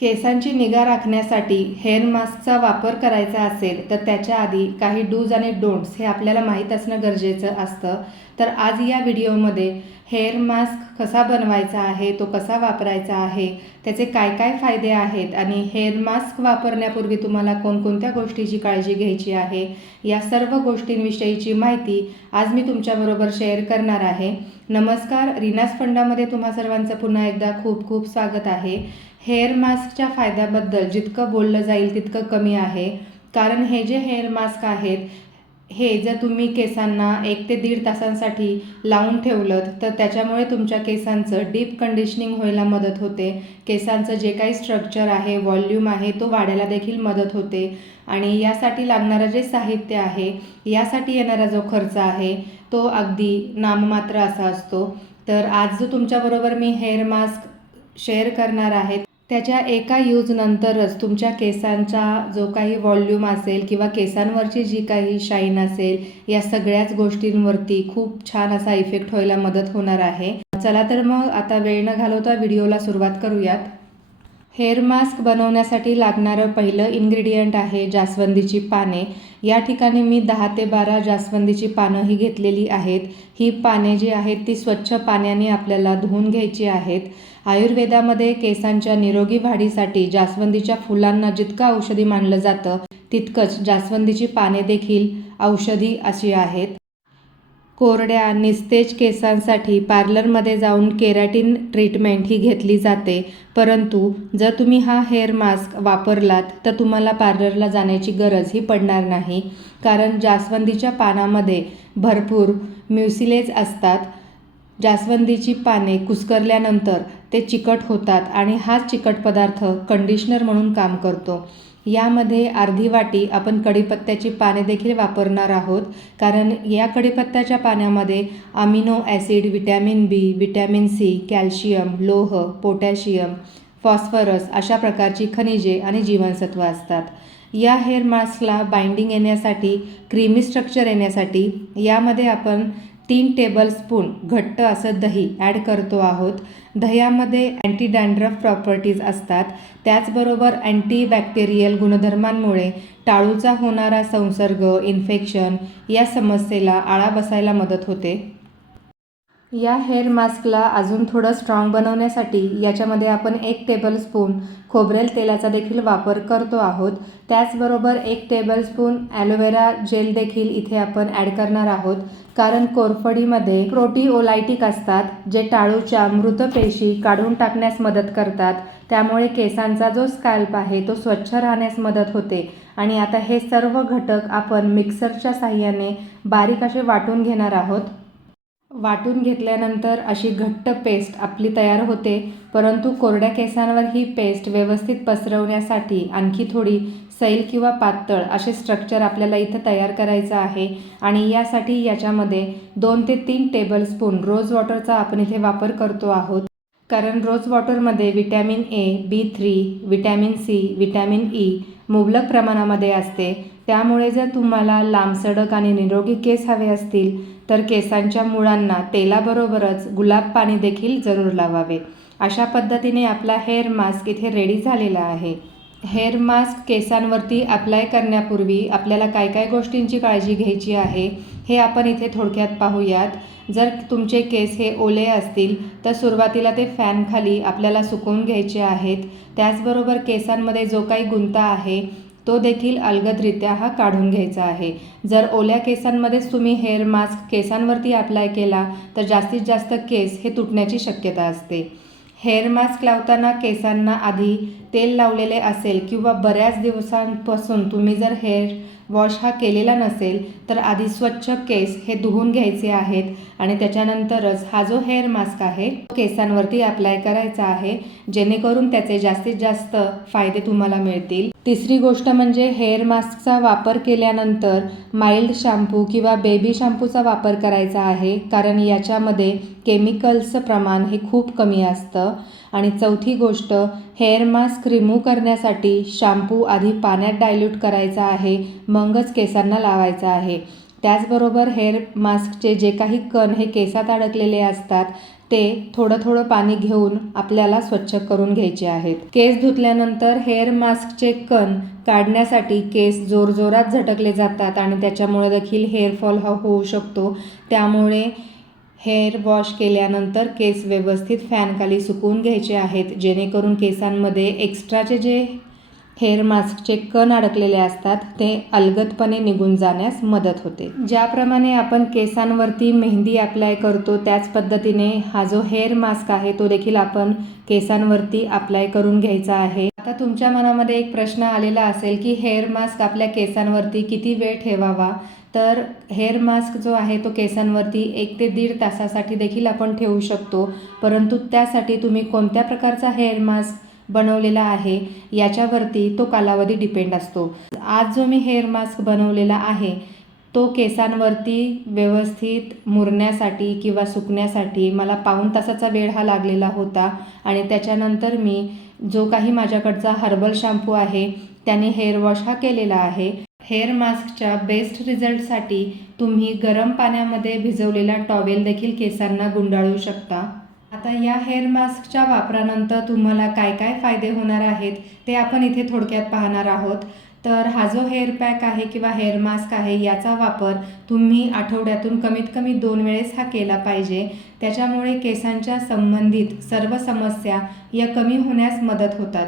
केसांची निगा राखण्यासाठी हेअर मास्कचा वापर करायचा असेल तर त्याच्या आधी काही डूज आणि डोंट्स हे आपल्याला माहीत असणं गरजेचं असतं. तर आज या व्हिडिओमध्ये हेअर मास्क कसा बनवायचा आहे तो कसा वापरायचा आहे त्याचे काय काय फायदे आहेत आणि हेअर मास्क वापरण्यापूर्वी तुम्हाला कोणकोणत्या गोष्टीची काळजी घ्यायची आहे या सर्व गोष्टींविषयीची माहिती आज मी तुमच्याबरोबर शेअर करणार आहे. नमस्कार रिनास फंडामध्ये तुम्हा सर्वांचं पुन्हा एकदा खूप खूप स्वागत आहे. हेअर मास्कच्या फायद्याबद्दल जितकं बोललं जाईल तितकं कमी आहे. कारण हे जे हेअर मास्क आहेत हे जर तुम्ही केसांना एक ते दीड तासांसाठी लावून ठेवलं तर त्याच्यामुळे तुमच्या केसांचं डीप कंडिशनिंग व्हायला मदत होते. केसांचं जे काही स्ट्रक्चर आहे व्हॉल्यूम आहे तो वाढायला देखील मदत होते. आणि यासाठी लागणारं जे साहित्य आहे यासाठी येणारा जो खर्च आहे तो अगदी नाममात्र असा असतो. तर आज जो तुमच्याबरोबर मी हेअर मास्क शेअर करणार आहे. त्याच्या एका यूजनंतरच तुमच्या केसांचा जो काही व्हॉल्यूम असेल किंवा केसांवरची जी काही शाईन असेल या सगळ्याच गोष्टींवरती खूप छान असा इफेक्ट व्हायला मदत होणार आहे. चला तर मग आता वेळ न घालवता व्हिडिओला सुरुवात करूयात. हेअर मास्क बनवण्यासाठी लागणारं पहिलं इन्ग्रेडियंट आहे जास्वंदीची पाने. या ठिकाणी मी दहा ते बारा जास्वंदीची पानं ही घेतलेली आहेत. ही पाने जी आहेत ती स्वच्छ पाण्याने आपल्याला धुवून घ्यायची आहेत. आयुर्वेदामध्ये केसांच्या निरोगी वाढीसाठी जास्वंदीच्या फुलांना जितकं औषधी मानलं जातं तितकंच जास्वंदीची पाने देखील औषधी अशी आहेत. कोरड्या निस्तेज केसांसाठी पार्लरमध्ये जाऊन केराटिन ट्रीटमेंट ही घेतली जाते. परंतु जर तुम्ही हा हेअर मास्क वापरलात तर तुम्हाला पार्लरला जाण्याची गरज ही पडणार नाही. कारण जास्वंदीच्या पानामध्ये भरपूर म्युसिलेज असतात. जास्वंदीची पाने कुस्करल्यानंतर ते चिकट होतात आणि हाच चिकट पदार्थ कंडिशनर म्हणून काम करतो. यामध्ये अर्धी वाटी आपण कढीपत्त्याची पाने देखील वापरणार आहोत. कारण या कढीपत्त्याच्या पाण्यामध्ये amino acid vitamin B vitamin C calcium लोह पोटॅशियम फॉस्फरस अशा प्रकारची खनिजे आणि जीवनसत्व असतात. या हेअर मास्कला बाइंडिंग येण्यासाठी क्रीमी स्ट्रक्चर येण्यासाठी यामध्ये आपण तीन टेबलस्पून घट्ट असं दही ॲड करतो आहोत. दह्यामध्ये अँटी डँड्रफ प्रॉपर्टीज असतात. त्याचबरोबर अँटीबॅक्टेरियल गुणधर्मांमुळे टाळूचा होणारा संसर्ग इन्फेक्शन या समस्येला आळा बसायला मदत होते. या हेअर मास्कला अजून थोडं स्ट्रॉंग बनवण्यासाठी याच्यामध्ये आपण एक टेबलस्पून खोबरेल तेलाचा देखील वापर करतो आहोत. त्याचबरोबर एक टेबलस्पून ॲलोवेरा जेल देखील इथे आपण ॲड करणार आहोत. कारण कोरफडीमध्ये प्रोटीओलायटिक असतात जे टाळूच्या मृत पेशी काढून टाकण्यास मदत करतात. त्यामुळे केसांचा जो स्कॅल्प आहे तो स्वच्छ राहण्यास मदत होते. आणि आता हे सर्व घटक आपण मिक्सरच्या साह्याने बारीक असे वाटून घेणार आहोत. वाटून घेतल्यानंतर अशी घट्ट पेस्ट आपली तयार होते परंतु कोरड्या केसांवर ही पेस्ट व्यवस्थित पसरवण्यासाठी आणखी थोडी सैल किंवा पातळ असे स्ट्रक्चर आपल्याला इथं तयार करायचं आहे आणि यासाठी याच्यामध्ये दोन ते तीन टेबलस्पून रोज वॉटरचा आपण इथे वापर करतो आहोत. कारण rose वॉटरमध्ये vitamin A B three vitamin C vitamin E मुबलक प्रमाणामध्ये असते त्यामुळे जर तुम्हाला लांबसडक आणि निरोगी केस हवे असतील तर केसांच्या मुळांना तेलाबरोबरच गुलाब पाणी देखील जरूर लावावे. अशा पद्धतीने आपला हेअर मास्क इथे रेडी झालेला आहे. हेअर मास्क केसांवरती अप्लाय करण्यापूर्वी आपल्याला काय काय गोष्टींची काळजी घ्यायची आहे हे आपण इथे थोडक्यात पाहूयात. जर तुमचे केस हे ओले असतील तर सुरुवातीला ते फॅनखाली आपल्याला सुकवून घ्यायचे आहेत. त्याचबरोबर केसांमध्ये जो काही गुंता आहे तो देखील अलगदरित्या हा काढून घ्यायचा आहे. जर ओल्या केसांमध्येच तुम्ही हेअर मास्क केसांवरती अप्लाय केला तर जास्तीत जास्त केस हे तुटण्याची शक्यता असते. हेअर मास्क लावताना केसांना आधी तेल लावलेले असेल किंवा बऱ्याच दिवसांपासून तुम्ही जर हेअर वॉश हा केलेला नसेल तर आधी स्वच्छ केस हे धुवून घ्यायचे आहेत आणि त्याच्यानंतरच हा जो हेअर मास्क आहे तो केसांवरती अप्लाय करायचा आहे जेणेकरून त्याचे जास्तीत जास्त फायदे तुम्हाला मिळतील. तिसरी गोष्ट म्हणजे हेअर मास्कचा वापर केल्यानंतर माइल्ड शॅम्पू किंवा बेबी शॅम्पूचा वापर करायचा आहे कारण याच्यामध्ये केमिकल्सचं प्रमाण हे खूप कमी असतं. आणि चौथी गोष्ट हेअर मास्क रिमूव्ह करण्यासाठी शॅम्पू आधी पाण्यात डायल्यूट करायचा आहे मगच केसांना लावायचा आहे. त्याचबरोबर हेअर मास्कचे जे काही कण हे केसात अडकलेले असतात ते थोडं थोडं पाणी घेऊन आपल्याला स्वच्छ करून घ्यायचे आहेत. केस धुतल्यानंतर हेअर मास्कचे कण काढण्यासाठी केस जोरजोरात झटकले जातात आणि त्याच्यामुळे देखील हेअरफॉल हा होऊ शकतो. त्यामुळे हेअर वॉश केल्यानंतर केस व्यवस्थित फॅनखाली सुकवून घ्यायचे आहेत जेणेकरून केसांमध्ये एक्स्ट्राचे जे हेअर मास्कचे कण अडकलेले असतात ते अलगदपणे निघून जाण्यास मदत होते. ज्याप्रमाणे आपण केसांवरती मेहंदी अप्लाय करतो त्याच पद्धतीने हा जो हेअर मास्क आहे तो देखील आपण केसांवरती अप्लाय करून घ्यायचा आहे. आता तुमच्या मनामध्ये एक प्रश्न आलेला असेल की हेअर मास्क आपल्या केसांवरती किती वेळ ठेवावा? तर हेअर मास्क जो आहे तो केसांवरती एक ते दीड तासासाठी देखील आपण ठेवू शकतो. परंतु त्यासाठी तुम्ही कोणत्या प्रकारचा हेअर मास्क बनवलेला आहे याच्यावरती तो कालावधी डिपेंड असतो. आज जो मी हेअर मास्क बनवलेला आहे तो केसांवरती व्यवस्थित मुरण्यासाठी किंवा सुकण्यासाठी मला पाऊण तासाचा वेळ हा लागलेला होता आणि त्याच्यानंतर मी जो काही माझ्याकडचा हर्बल शॅम्पू आहे त्याने हेअर वॉश हा केलेला आहे. हेअर मास्कच्या बेस्ट रिझल्टसाठी तुम्ही गरम पाण्यामध्ये भिजवलेला टॉवेल देखील केसांना गुंडाळू शकता. आता या हेअर मास्कच्या वापरानंतर तुम्हाला काय काय फायदे होणार आहेत ते आपण इथे थोडक्यात पाहणार आहोत. तर हा जो हेअर पॅक आहे किंवा हेअर मास्क आहे याचा वापर तुम्ही आठवड्यातून कमीत कमी दोन वेळेस हा केला पाहिजे. त्याच्यामुळे केसांच्या संबंधित सर्व समस्या या कमी होण्यास मदत होतात.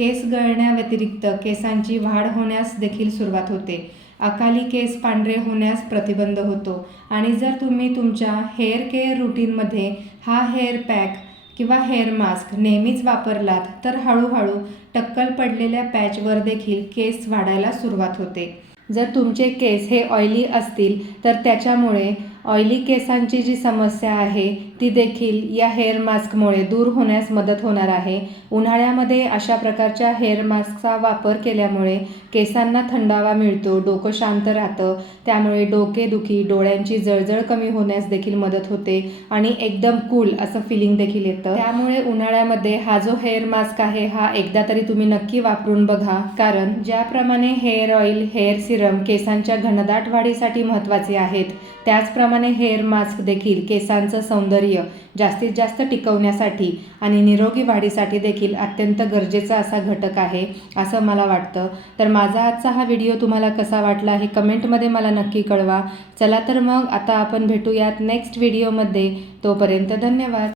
केस गळण्याव्यतिरिक्त केसांची वाढ होण्यास देखील सुरुवात होते. अकाली केस पांढरे होण्यास प्रतिबंध होतो. आणि जर तुम्ही तुमच्या हेअर केअर रुटीनमध्ये हा हेअर पॅक किंवा हेअर मास्क नेहमीच वापरलात तर हळूहळू टक्कल पडलेल्या पॅचवर देखील केस वाढायला सुरुवात होते. जर तुमचे केस हे ऑइली असतील तर त्याच्यामुळे ऑइली केसांची जी समस्या आहे ती देखील या हेअर मास्कमुळे दूर होण्यास मदत होणार आहे. उन्हाळ्यामध्ये अशा प्रकारच्या हेअर मास्कचा वापर केल्यामुळे केसांना थंडावा मिळतो डोकं शांत राहतं. त्यामुळे डोकेदुखी डोळ्यांची जळजळ कमी होण्यास देखील मदत होते आणि एकदम कूल असं फिलिंग देखील येतं. त्यामुळे उन्हाळ्यामध्ये हा जो हेअर मास्क आहे हा एकदा तरी तुम्ही नक्की वापरून बघा. कारण ज्याप्रमाणे हेअर ऑइल हेअर सिरम केसांच्या घनदाट वाढीसाठी महत्त्वाचे आहेत त्याचप्रमाणे हेअर मास्क देखील केसांचं सौंदर्य जास्तीत जास्त टिकवण्यासाठी आणि निरोगी वाढीसाठी देखील अत्यंत गरजेचा असा घटक आहे असं मला वाटतं. तर माझा आजचा हा व्हिडिओ तुम्हाला कसा वाटला हे कमेंटमध्ये मला नक्की कळवा. चला तर मग आता आपण भेटूयात नेक्स्ट व्हिडिओमध्ये तोपर्यंत धन्यवाद.